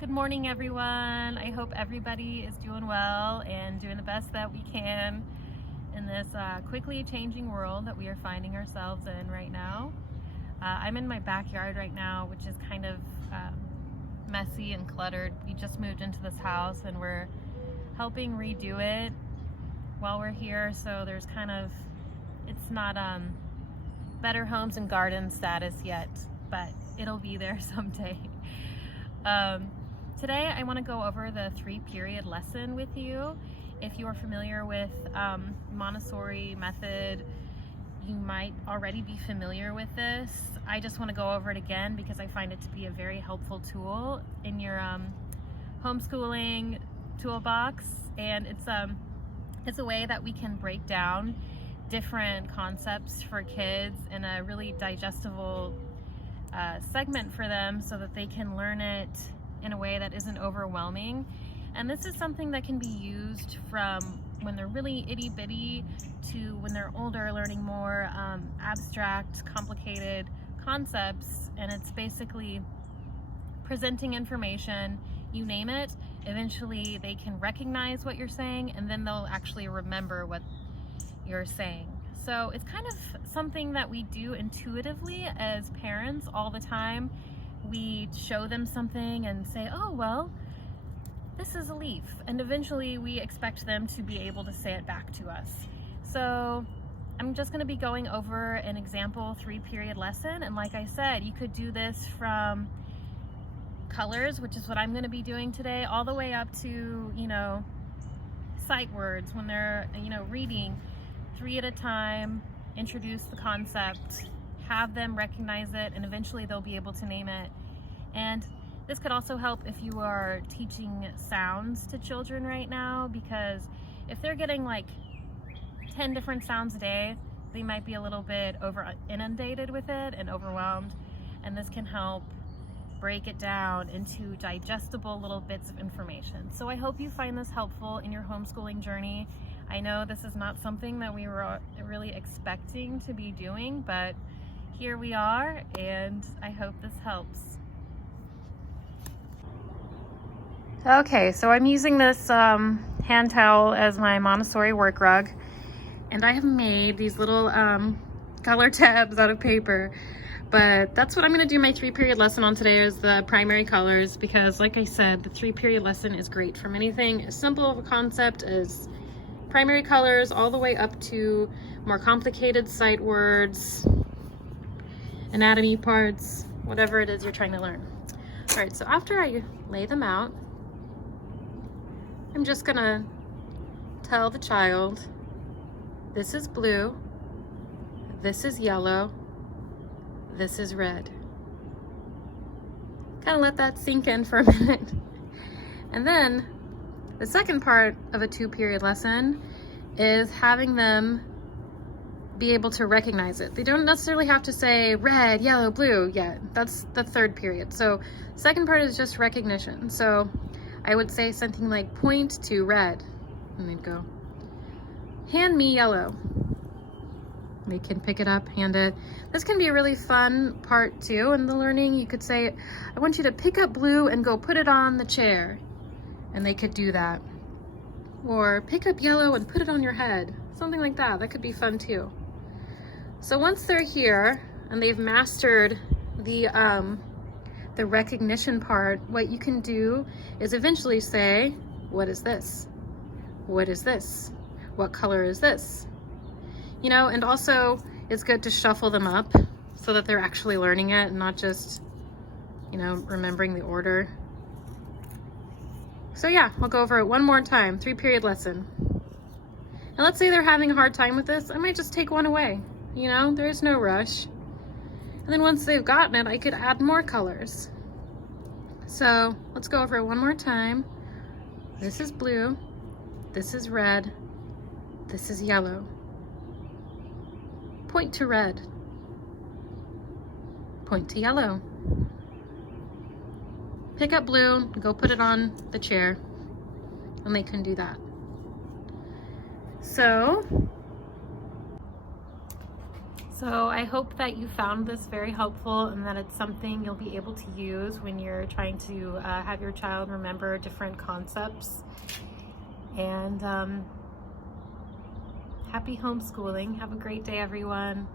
Good morning, everyone. I hope everybody is doing well and doing the best that we can in this quickly changing world that we are finding ourselves in right now. I'm in my backyard right now, which is kind of messy and cluttered. We just moved into this house and we're helping redo it while we're here, so there's it's not better homes and gardens status yet, but it'll be there someday. Today I want to go over the 3-period lesson with you. If you are familiar with Montessori method, you might already be familiar with this. I just want to go over it again because I find it to be a very helpful tool in your homeschooling toolbox, and it's a way that we can break down different concepts for kids in a really digestible segment for them so that they can learn it in a way that isn't overwhelming. And this is something that can be used from when they're really itty bitty to when they're older, learning more abstract, complicated concepts. And it's basically presenting information, you name it, eventually they can recognize what you're saying and then they'll actually remember what you're saying. So it's kind of something that we do intuitively as parents all the time. We show them something and say, oh, well, this is a leaf. And eventually we expect them to be able to say it back to us. So I'm just going to be going over an example 3-period lesson. And like I said, you could do this from colors, which is what I'm going to be doing today, all the way up to, sight words when they're, reading 3 at a time, introduce the concept, have them recognize it, and eventually they'll be able to name it. And this could also help if you are teaching sounds to children right now, because if they're getting like 10 different sounds a day, they might be a little bit inundated with it and overwhelmed, and this can help break it down into digestible little bits of information. So I hope you find this helpful in your homeschooling journey. I know this is not something that we were really expecting to be doing, but here we are, and I hope this helps. Okay, so I'm using this hand towel as my Montessori work rug, and I have made these little color tabs out of paper. But that's what I'm going to do my 3-period lesson on today, is the primary colors, because like I said, the 3-period lesson is great from anything as simple of a concept as primary colors all the way up to more complicated sight words, anatomy parts, whatever it is you're trying to learn. All right, so after I lay them out, I'm just gonna tell the child, this is blue, this is yellow, this is red. Kind of let that sink in for a minute. And then the second part of a 2-period lesson is having them be able to recognize it. They don't necessarily have to say red, yellow, blue yet. That's the 3rd period. So second part is just recognition. So I would say something like point to red, and they'd go, hand me yellow. They can pick it up, hand it. This can be a really fun part too in the learning. You could say, I want you to pick up blue and go put it on the chair. And they could do that. Or pick up yellow and put it on your head. Something like that. That could be fun too. So once they're here and they've mastered the recognition part, what you can do is eventually say, what is this? What is this? What color is this? And also it's good to shuffle them up so that they're actually learning it and not just, remembering the order. So yeah, I'll go over it one more time, 3-period lesson. And let's say they're having a hard time with this, I might just take one away. There's no rush. And then once they've gotten it, I could add more colors. So let's go over it one more time. This is blue, this is red, this is yellow. Point to red. Point to yellow. Pick up blue, go put it on the chair, and they can do that. So I hope that you found this very helpful and that it's something you'll be able to use when you're trying to have your child remember different concepts. And happy homeschooling. Have a great day, everyone.